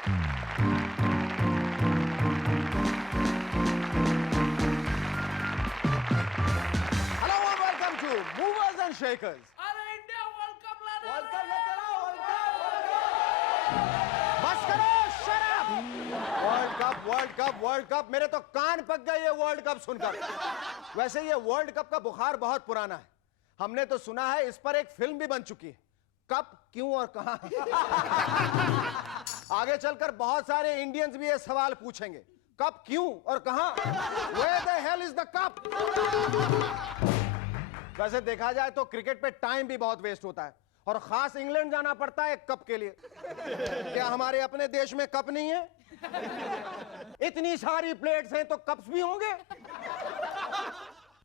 Hello and welcome to Movers and Shakers. अरे India world cup लाने world cup लेकर आओ, वर्ल्ड कप। बस करो, shut up। World cup, world cup, world cup, मेरे तो कान पक गए ये वर्ल्ड कप सुनकर। वैसे ये वर्ल्ड कप का बुखार बहुत पुराना है। हमने तो सुना है इस पर एक फिल्म भी बन चुकी है, कब, क्यों और कहां। आगे चलकर बहुत सारे इंडियंस भी ये सवाल पूछेंगे, कब, क्यों और कहां। Where the hell is the cup? वैसे देखा जाए तो क्रिकेट पे टाइम भी बहुत वेस्ट होता है और खास इंग्लैंड जाना पड़ता है कप के लिए। क्या हमारे अपने देश में कप नहीं है? इतनी सारी प्लेट्स हैं तो कप्स भी होंगे।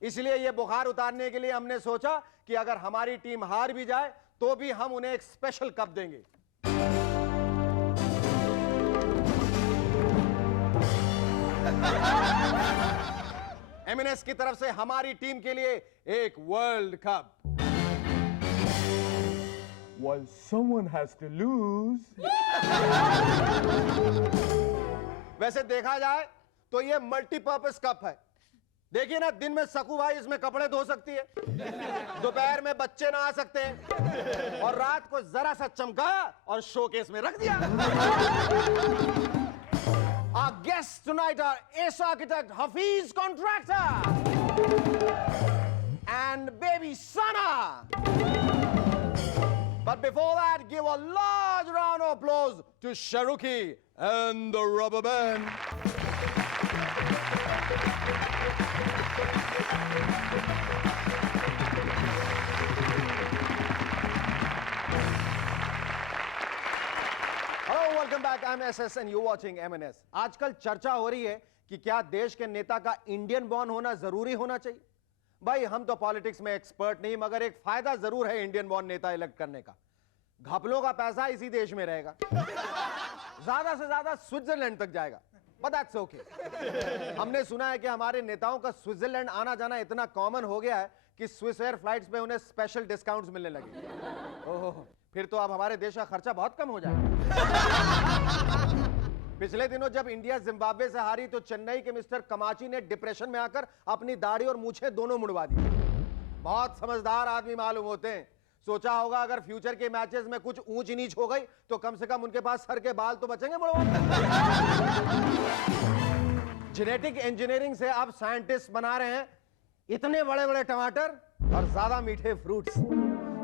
इसलिए ये बुखार उतारने के लिए हमने सोचा कि अगर हमारी टीम हार भी जाए तो भी हम उन्हें एक स्पेशल कप देंगे। एमएनएस की तरफ से हमारी टीम के लिए एक world cup. Well, someone has to lose. वैसे देखा जाए तो ये मल्टीपर्पस कप है। देखिए ना, दिन में सकू भाई इसमें कपड़े धो सकती है, दोपहर में बच्चे नहा सकते हैं और रात को जरा सा चमकाया और शोकेस में रख दिया। Our guests tonight are Ace Architect Hafiz Contractor and baby Sana. But before that, give a large round of applause to Sharuki and the Rubber Band. Hello, welcome back. I'm SS and you're watching MNS. आजकल चर्चा हो रही है कि क्या देश के नेता का इंडियन बॉर्न होना जरूरी होना चाहिए। भाई हम तो पॉलिटिक्स में एक्सपर्ट नहीं, मगर एक फायदा जरूर है इंडियन बॉर्न नेता इलेक्ट करने का। घपलों का पैसा इसी देश में रहेगा, ज्यादा से ज्यादा स्विट्जरलैंड तक जाएगा। But that's okay. हमने सुना है कि हमारे नेताओं का स्विट्जरलैंड आना जाना इतना कॉमन हो गया है कि स्विस एयर फ्लाइट्स पे उन्हें स्पेशल डिस्काउंट्स मिलने लगे। ओह, फिर तो अब हमारे देश का खर्चा बहुत कम हो जाएगा। पिछले दिनों जब इंडिया जिम्बाब्वे से हारी तो चेन्नई के मिस्टर कमाची ने डिप्रेशन में आकर अपनी दाढ़ी और मूछें दोनों मुड़वा दी। बहुत समझदार आदमी मालूम होते हैं। सोचा होगा अगर फ्यूचर के मैचेस में कुछ ऊंच नीच हो गई तो कम से कम उनके पास सर के बाल तो बचेंगे मुड़वाने। जेनेटिक इंजीनियरिंग से अब साइंटिस्ट बना रहे हैं इतने बड़े बड़े टमाटर और ज्यादा मीठे फ्रूट्स।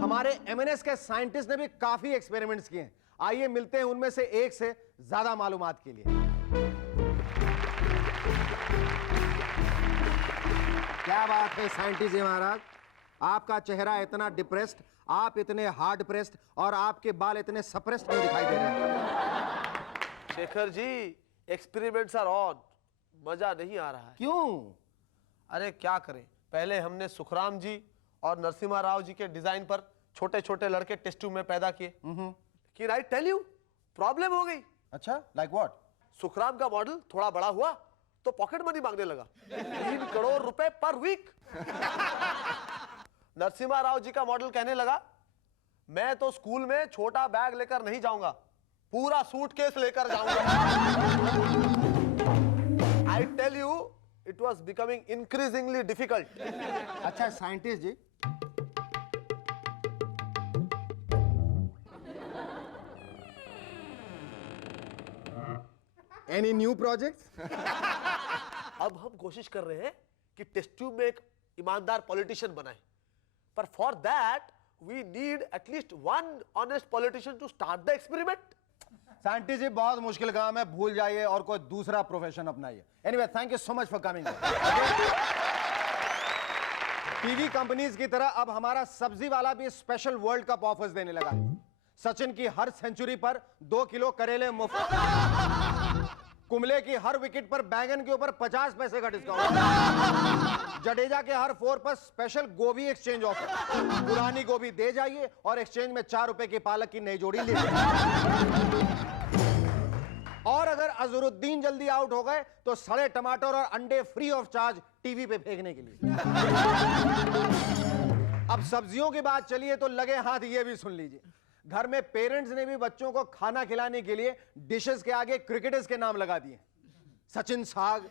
हमारे एमएनएस के साइंटिस्ट ने भी काफी एक्सपेरिमेंट्स किए हैं। आइए मिलते हैं उनमें से एक से ज्यादा मालूमात के लिए। क्या बात है साइंटिस्ट जी महाराज, आपका चेहरा इतना डिप्रेस्ड, आप इतने हार्ड प्रेस्ड और आपके बाल इतने सप्रेस्ड क्यों दिखाई दे रहे हैं? Shekhar ji, experiments are on, मजा नहीं आ रहा है। क्यों? अरे क्या करें, पहले हमने सुखराम जी और नरसिम्हा राव जी के डिजाइन पर छोटे छोटे लड़के टेस्ट ट्यूब में पैदा किए। कि आई टेल यू, प्रॉब्लम हो गई। अच्छा, लाइक व्हाट? सुखराम का मॉडल थोड़ा बड़ा हुआ तो पॉकेट मनी मांगने लगा, 3 करोड़ रुपए पर वीक। नरसिम्हा राव जी का मॉडल कहने लगा, मैं तो स्कूल में छोटा बैग लेकर नहीं जाऊंगा, पूरा सूटकेस लेकर जाऊंगा। I tell you, it was becoming increasingly difficult. अच्छा scientist ji, any new projects? अब हम कोशिश कर रहे हैं कि टेस्ट ट्यूब में एक ईमानदार पॉलिटिशियन बनाए, पर for that we need at least one honest politician to start the experiment. Scientist ji बहुत मुश्किल काम है, भूल जाइए और कोई दूसरा प्रोफेशन अपनाइए। Anyway, thank you so much for coming. TV companies की तरह अब हमारा सब्जी वाला भी स्पेशल वर्ल्ड कप ऑफर्स देने लगा। सचिन की हर सेंचुरी पर 2 किलो करेले मुफ्त, कुंबले की हर विकेट पर बैंगन के ऊपर 50 पैसे का डिस्काउंट, जडेजा के हर 4 पर स्पेशल गोभी एक्सचेंज ऑफर। पुरानी गोभी दे जाइए और एक्सचेंज में 4 रुपए की पालक की नई जोड़ी ले जाइए। और अगर अजहरुद्दीन जल्दी आउट हो गए तो सड़े टमाटर और अंडे फ्री ऑफ चार्ज टीवी पे फेंकने के लिए। अब सब्जियों की बात चलिए तो लगे हाथ ये भी सुन लीजिए। घर में पेरेंट्स ने भी बच्चों को खाना खिलाने के लिए डिशेस के आगे क्रिकेटर्स के नाम लगा दिए। सचिन साग,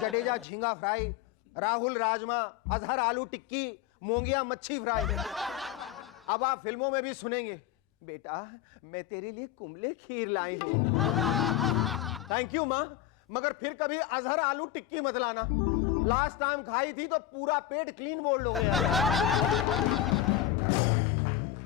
जडेजा झींगा फ्राई, राहुल राजमा, अजहर आलू टिक्की, मोंगिया मच्छी फ्राई। अब आप फिल्मों में भी सुनेंगे, बेटा मैं तेरे लिए कुंबले खीर लाई हूं। थैंक यू मां, मगर फिर कभी अजहर आलू टिक्की मत लाना। लास्ट टाइम खाई थी तो पूरा पेट क्लीन बोल्ड हो गया।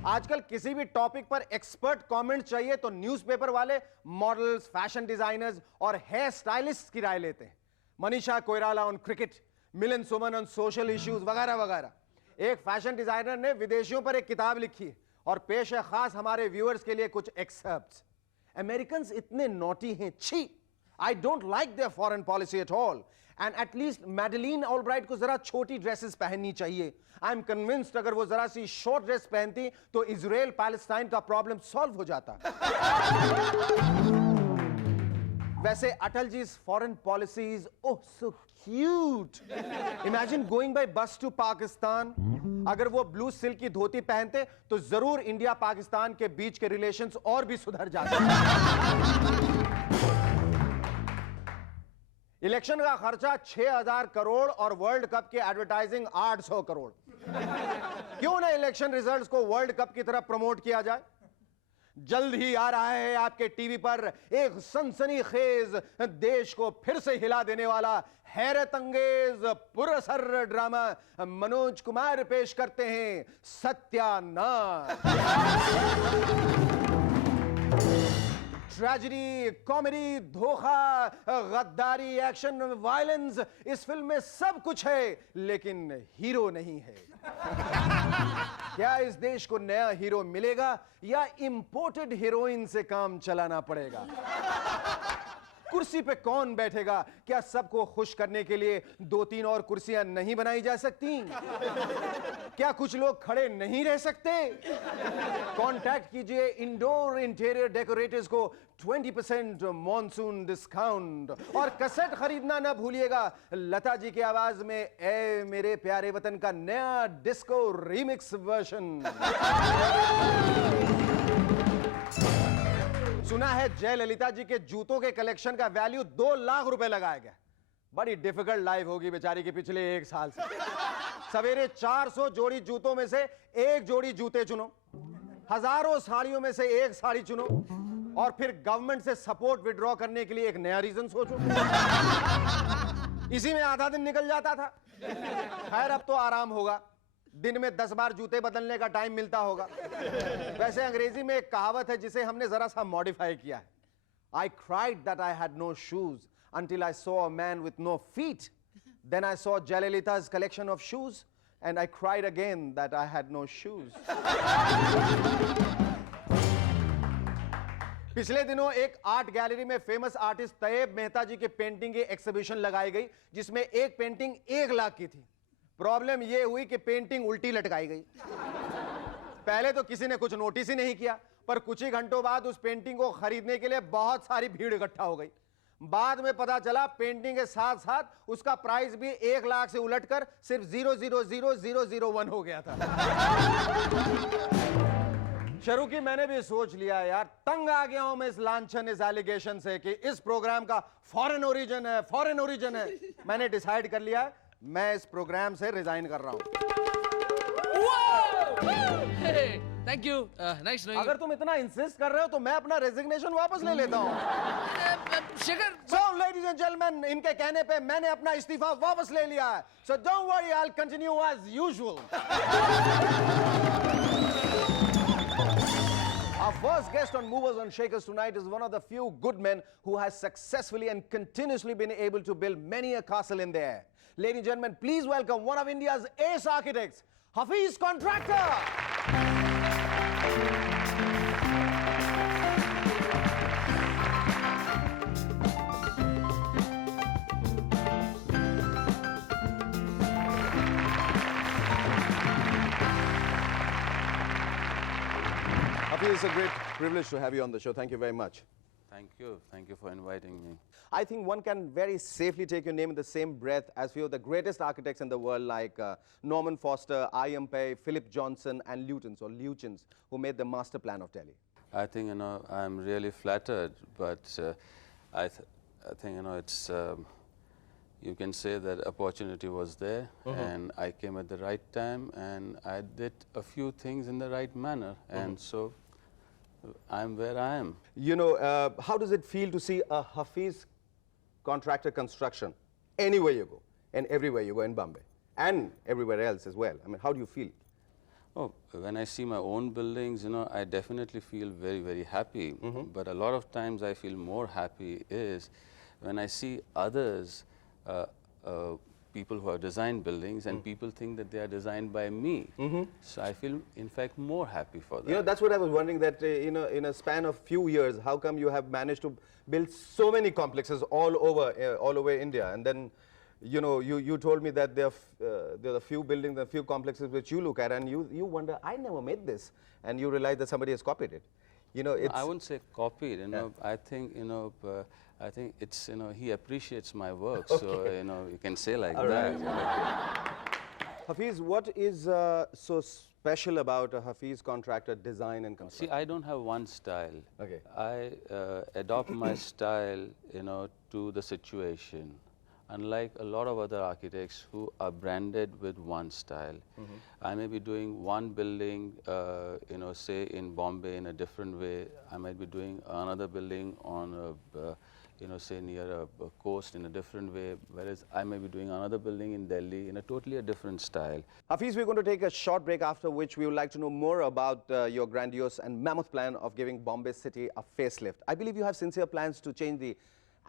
आजकल किसी भी टॉपिक पर एक्सपर्ट कमेंट चाहिए तो न्यूज़पेपर वाले मॉडल्स, फैशन डिजाइनर्स और हेयर स्टाइलिस्ट की राय लेते हैं। Manisha Koirala on cricket, Milind Suman on social issues वगैरह वगैरह। एक फैशन डिजाइनर ने विदेशियों पर एक किताब लिखी है और पेश है खास हमारे व्यूअर्स के लिए कुछ एक्सर्प्ट्स। अमेरिकंस इतने नॉटी हैं, छी, I don't like their foreign policy at all, and at least Madeleine Albright को जरा छोटी ड्रेसेस पहननी चाहिए। आई एम कन्विंस्ड अगर वो जरा सी शॉर्ट ड्रेस पहनती तो इजराइल पैलेस्टाइन का प्रॉब्लम सॉल्व हो जाता। वैसे Atal ji foreign policies, oh so cute. Imagine going by bus to Pakistan. अगर वो ब्लू सिल्क की धोती पहनते तो जरूर इंडिया पाकिस्तान के बीच के रिलेशंस और भी सुधर जाते। इलेक्शन का खर्चा 6000 करोड़ और वर्ल्ड कप के एडवर्टाइजिंग 800 करोड़। क्यों ना इलेक्शन रिजल्ट्स को वर्ल्ड कप की तरफ प्रमोट किया जाए। जल्द ही आ रहा है आपके टीवी पर एक सनसनीखेज, देश को फिर से हिला देने वाला हैरत अंगेज पुरअसर ड्रामा। मनोज कुमार पेश करते हैं सत्यानाश। ट्रेजेडी, कॉमेडी, धोखा, गद्दारी, एक्शन, वायलेंस, इस फिल्म में सब कुछ है लेकिन हीरो नहीं है। क्या इस देश को नया हीरो मिलेगा या इंपोर्टेड हीरोइन से काम चलाना पड़ेगा? कुर्सी पे कौन बैठेगा? क्या सबको खुश करने के लिए 2-3 और कुर्सियां नहीं बनाई जा सकती? क्या कुछ लोग खड़े नहीं रह सकते? कांटेक्ट कीजिए इंडोर इंटीरियर डेकोरेटर्स को 20% मॉनसून डिस्काउंट। और कैसेट खरीदना ना भूलिएगा लता जी की आवाज में ए मेरे प्यारे वतन का नया डिस्को रीमिक्स वर्जन। सुना है जयललिता जी के जूतों के कलेक्शन का वैल्यू 2 लाख रुपए लगाया गया। बड़ी डिफिकल्ट लाइफ होगी बेचारी के पिछले 1 साल से। सवेरे 400 जोड़ी जूतों में से एक जोड़ी जूते चुनो, हजारों साड़ियों में से एक साड़ी चुनो और फिर गवर्नमेंट से सपोर्ट विड्रॉ करने के लिए एक नया रीजन सोचो। इसी में आधा दिन निकल जाता था। खैर अब तो आराम होगा, दिन में 10 बार जूते बदलने का टाइम मिलता होगा। वैसे अंग्रेजी में एक कहावत है जिसे हमने जरा सा मॉडिफाई किया है। I cried that I had no shoes until I saw a man with no feet. Then I saw Jayalalitha's collection of shoes and I cried again that I had no shoes. पिछले दिनों एक art gallery में famous artist Tayyab Mehta जी के painting की exhibition लगाई गई जिसमें एक पेंटिंग 1 लाख की थी। प्रॉब्लम यह हुई कि पेंटिंग उल्टी लटकाई गई। पहले तो किसी ने कुछ नोटिस ही नहीं किया, पर कुछ ही घंटों बाद उस पेंटिंग को खरीदने के लिए बहुत सारी भीड़ इकट्ठा हो गई। बाद में पता चला पेंटिंग के साथ साथ उसका प्राइस भी 1 लाख से उलटकर सिर्फ 0.00001 हो गया था। शुरू की मैंने भी सोच लिया यार, तंग आ गया हूं मैं इस लांछन, इस एलिगेशन से कि इस प्रोग्राम का फॉरेन ओरिजिन है, फॉरेन ओरिजिन है। मैंने डिसाइड कर लिया मैं इस प्रोग्राम से रिजाइन कर रहा हूं। Thank you, nice knowing. अगर तुम इतना इंसिस्ट कर रहे हो तो मैं अपना रेजिग्नेशन वापस ले लेता हूं। Shekhar, So, ladies and gentlemen, इनके कहने पे मैंने अपना इस्तीफा वापस ले लिया है। So don't worry, I'll continue as usual. Our first guest on Movers and Shakers tonight is one of the few good men who has successfully and continuously been able to build many a castle in the air. Ladies and gentlemen, please welcome one of India's ace architects, Hafiz Contractor. Hafiz, it's a great privilege to have you on the show. Thank you very much. Thank you for inviting me. I think one can very safely take your name in the same breath as few of the greatest architects in the world like Norman Foster, I.M. Pei, Philip Johnson and Lutyens, who made the master plan of Delhi. I think, I'm really flattered, but I think, it's, you can say that opportunity was there and I came at the right time and I did a few things in the right manner and so I'm where I am. You know, how does it feel to see a Hafiz contractor construction anywhere you go and everywhere you go in Bombay and everywhere else as well? I mean, how do you feel? Oh, when I see my own buildings, I definitely feel very, very happy. But a lot of times I feel more happy is when I see others, people who have designed buildings and people think that they are designed by me. So I feel, in fact, more happy for that. You know, that's what I was wondering, that in a span of few years, how come you have managed to build so many complexes all over India? And then, you know, you told me that there are a few buildings, a few complexes which you look at and you wonder, I never made this. And you realize that somebody has copied it. You know, it's... I wouldn't say copied, I think, I think it's, he appreciates my work. So, you can say like that. Hafiz, what is so special about a Hafiz contractor design and construction? See, I don't have one style. Okay. I adopt my style, to the situation. Unlike a lot of other architects who are branded with one style, I may be doing one building, say in Bombay in a different way. I might be doing another building on say near a coast in a different way, whereas I may be doing another building in Delhi in a totally different style. Hafiz, we're going to take a short break, after which we would like to know more about your grandiose and mammoth plan of giving Bombay city a facelift. I believe you have sincere plans to change the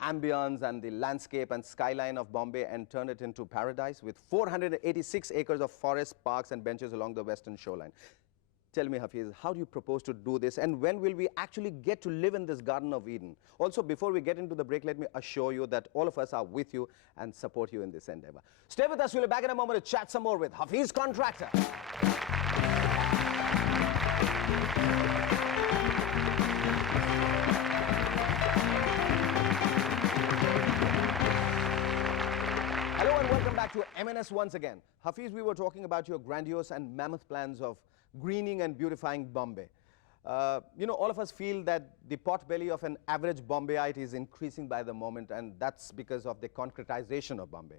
ambience and the landscape and skyline of Bombay and turn it into paradise with 486 acres of forests, parks and benches along the western shoreline. Tell me, Hafiz, how do you propose to do this and when will we actually get to live in this Garden of Eden? Also, before we get into the break, let me assure you that all of us are with you and support you in this endeavor. Stay with us. We'll be back in a moment to chat some more with Hafiz Contractor. Hello and welcome back to MNS once again. Hafiz, we were talking about your grandiose and mammoth plans of greening and beautifying Bombay. You know, all of us feel that the potbelly of an average Bombayite is increasing by the moment, and that's because of the concretization of Bombay.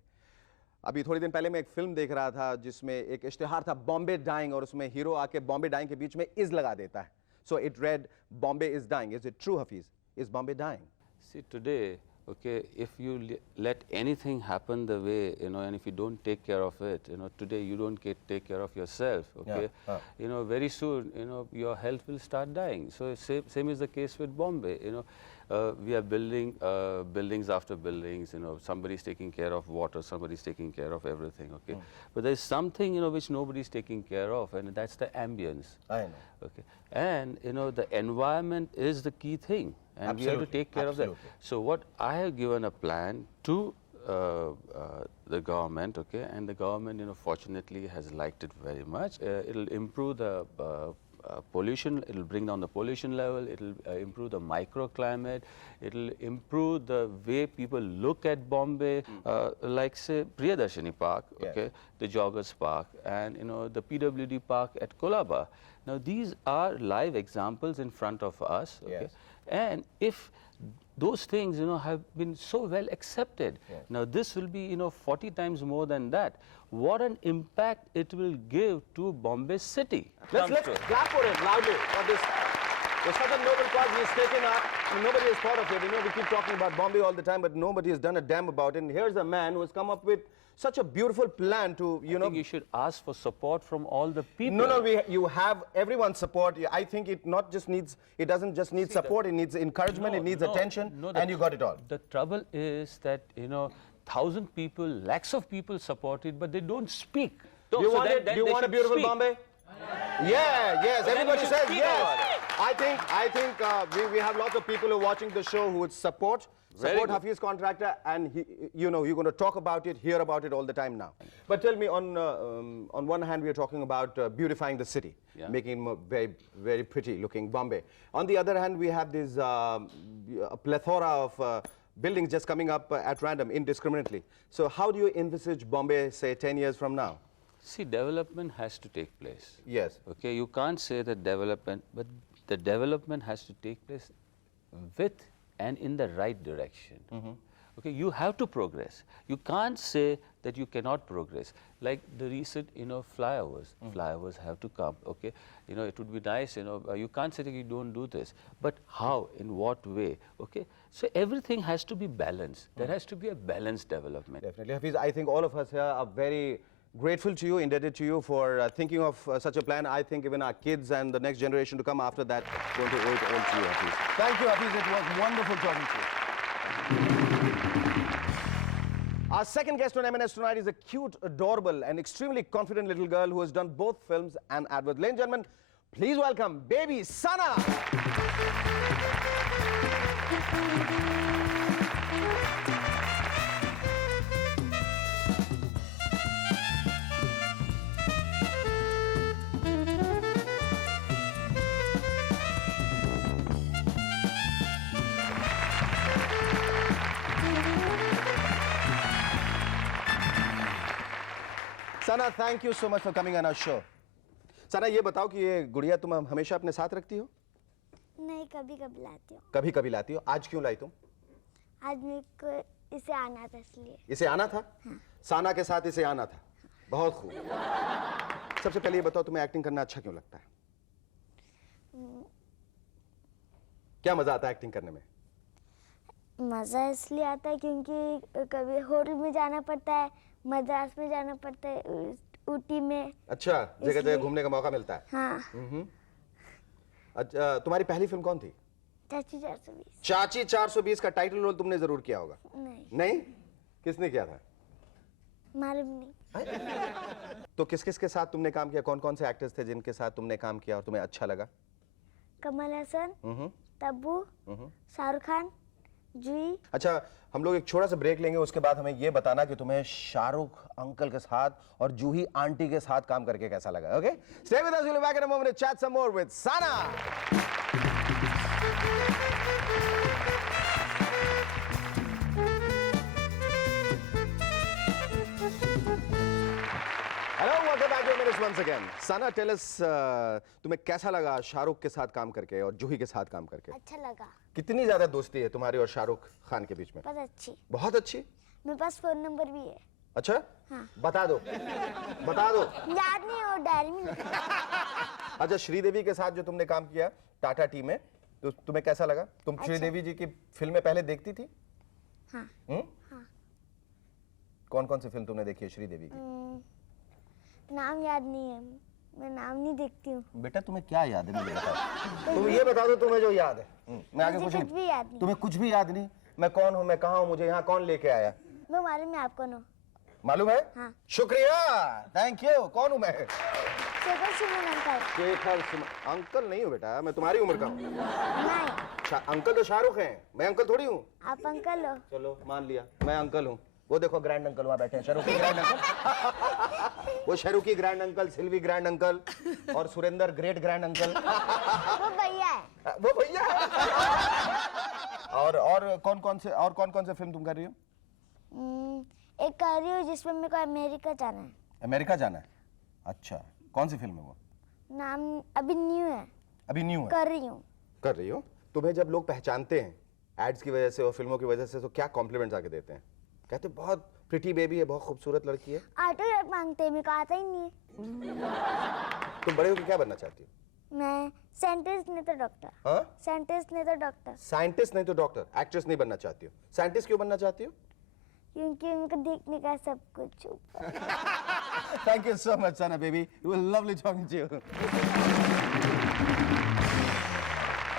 अभी थोड़ी दिन पहले मैं एक film देख रहा था जिसमें एक इश्तिहार था बॉम्बे डाइंग और उसमें हीरो आके बॉम्बे डाइंग के बीच में इज लगा देता है. So it read Bombay is dying. Is it true, Hafiz? Is Bombay dying? See, today, okay, if you let anything happen the way, and if you don't take care of it, today you don't take care of yourself, okay? Very soon, your health will start dying. So same is the case with Bombay, we are building buildings after buildings, somebody's taking care of water, somebody's taking care of everything, okay? But there's something, which nobody's taking care of, and that's the ambience. I know. Okay. And, the environment is the key thing. And we have to take care of that. So what I have given a plan to the government, okay, and the government, fortunately has liked it very much. It'll improve the pollution, it'll bring down the pollution level, it'll improve the microclimate, it'll improve the way people look at Bombay, like say Priyadarshini Park, okay, the Joggers Park, and the PWD Park at Colaba. Now these are live examples in front of us, okay, and if those things, have been so well accepted. Now this will be, 40 times more than that. What an impact it will give to Bombay city. Let's clap for him loudly for this. It's such a noble cause he's taken up. And nobody has thought of it. We keep talking about Bombay all the time, but nobody has done a damn about it. And here's a man who has come up with such a beautiful plan to, I think you should ask for support from all the people. No, you have everyone's support. I think it doesn't just need support, it needs encouragement, it needs attention, and you got it all. The trouble is that, 1,000 people, lakhs of people support it, but they don't speak. Do you want a beautiful Bombay? Yeah, yes, everybody should says speak yes. about it. I think we have lots of people who are watching the show who would support Very good. Hafiz contractor, and he, you know, you're going to talk about it, hear about it all the time now. But tell me, on one hand, we are talking about beautifying the city, Yeah. making it more very pretty looking Bombay. On the other hand, we have this a plethora of buildings just coming up at random, indiscriminately. So how do you envisage Bombay, say, 10 years from now? See, development has to take place. Yes. Okay, you can't say that development, but the development has to take place with and in the right direction. Okay, you have to progress. You can't say that you cannot progress. Like the recent, flyovers. Flyovers have to come. Okay, it would be nice. You can't say that you don't do this. But how? In what way? Okay, so everything has to be balanced. There has to be a balanced development. Definitely. Hafiz, I think all of us here are very grateful to you, indebted to you for thinking of such a plan. I think even our kids and the next generation to come after that going to owe it all to you, Hafiz. Thank you, Hafiz. It was wonderful talking to you. Our second guest on M&S tonight is a cute, adorable and extremely confident little girl who has done both films and adverts. Ladies and gentlemen, please welcome baby Sana. Sana, thank you so much for coming on our show. Sana, ये बताओ कि ये गुड़िया तुम हमेशा अपने साथ रखती हो? नहीं, कभी कभी लाती हूँ। कभी कभी लाती हो। आज क्यों लाई तुम? आज मेरे को इसे आना था इसलिए। इसे आना था? साना के साथ इसे आना था। बहुत खूब। सबसे पहले ये बताओ तुम्हें एक्टिंग करना अच्छा क्यों लगता है? क्या मजा आता है एक्टिंग करने में? मज़ा इसलिए आता है क्योंकि कभी होटल में जाना पड़ता है, मद्रास में जाना पड़ता है, ऊटी में। अच्छा, जगह जगह घूमने का मौका मिलता है। हाँ। अच्छा, तुम्हारी पहली फिल्म कौन थी? चाची 420। चाची 420 का टाइटल रोल तुमने जरूर किया होगा। नहीं। नहीं? किसने किया था? मालूम नहीं। तो किस किस के साथ तुमने काम किया? कौन कौन से एक्टर्स थे जिनके साथ तुमने काम किया और तुम्हें अच्छा लगा? कमल हसन, तब्बू, शाहरुख खान, जूही। अच्छा, हम लोग एक छोटा सा ब्रेक लेंगे, उसके बाद हमें ये बताना कि तुम्हें शाहरुख अंकल के साथ और जूही आंटी के साथ काम करके कैसा लगा। Okay, stay with us, we'll be back in a moment to chat some more with Sana. Hello, welcome back to M&S once again. Sana, tell us, तुम्हें कैसा लगा शाहरुख के साथ काम करके और जूही के साथ काम करके? अच्छा लगा। कितनी ज्यादा दोस्ती है तुम्हारी और शाहरुख खान के बीच में? बहुत अच्छी। बहुत अच्छी। मेरे पास फोन नंबर भी है। अच्छा? हाँ। बता दो। बता दो। याद नहीं और डायरी में लिखा। अच्छा, श्रीदेवी के साथ जो तुमने काम किया टाटा टी में, तो तुम्हें कैसा लगा? तुम श्रीदेवी जी की फिल्में पहले देखती थी? हाँ। हाँ। कौन कौन सी फिल्म तुमने देखी है श्रीदेवी की? नाम याद नहीं है, मैं नाम नहीं देखती हूँ। बेटा तुम्हें क्या याद है मुझे बताओ। तुम ये बता दो तुम्हें जो याद है। मैं आगे मुझे कुछ भी याद नहीं। तुम्हें कुछ भी याद नहीं? मैं कौन हूँ, मैं कहाँ हूँ, मुझे यहाँ कौन लेके आया? वो मालूम है आपको ना? मालूम है? हाँ। शुक्रिया, थैंक यू। कौन हूँ मैं? शेखर सुमन अंकल। शेखर सुमन अंकल नहीं हूँ बेटा, मैं तुम्हारी उम्र का हूँ। नहीं। अंकल तो शाहरुख हैं, मैं अंकल थोड़ी हूँ। आप अंकल हो। चलो मान लिया, मैं अंकल हूँ। वो देखो ग्रैंड अंकल वहाँ बैठे हैं, शाहरुख की ग्रैंड अंकल। वो शाहरुख की grand uncle, Silvi grand uncle और सुरेंद्र ग्रेट ग्रैंड अंकल। वो भैया है। वो भैया है। और कौन कौन से फिल्म तुम कर रही हो? एक कर रही हूँ जिसमें मेरे को अमेरिका जाना है। अमेरिका जाना है? अच्छा, कौन सी फिल्म है वो? नाम अभी न्यू है। अभी न्यू है? कर रही हूँ। कर रही हो? तुम्हें जब लोग पहचानते हैं एड्स की वजह से और फिल्मों की वजह से, तो क्या कॉम्प्लीमेंट्स आके देते हैं? कहते बहुत प्रिटी बेबी है, बहुत खूबसूरत लड़की है। ऑटोग्राफ मांगते हैं, मेरे को आता ही नहीं है। तुम बड़े होकर क्या बनना चाहती हो? मैं साइंटिस्ट नहीं तो डॉक्टर। हाँ? साइंटिस्ट नहीं तो डॉक्टर। साइंटिस्ट नहीं तो डॉक्टर। एक्ट्रेस नहीं बनना चाहती हो? साइंटिस्ट क्यों बनना चाहती हो? क्योंकि मेरे को देखने का सब कुछ ऊपर। Thank you so much, Sana baby. It was lovely talking to you.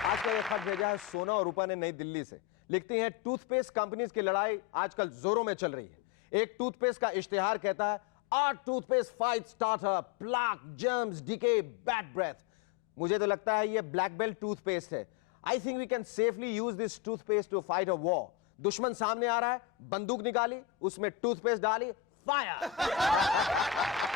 आज का ये खत भेजा है सोना और रूपा ने नई दिल्ली से। लिखती हैं, टूथपेस्ट कंपनीज की लड़ाई आजकल जोरों में चल रही है। एक टूथपेस्ट का इश्तिहार कहता है, Our toothpaste fights starter, plaque, germs, decay, bad breath. मुझे तो लगता है ये ब्लैक बेल्ट टूथपेस्ट है. I think we can safely use this toothpaste to fight a war. दुश्मन सामने आ रहा है, बंदूक निकाली, उसमें टूथपेस्ट डाली, फायर.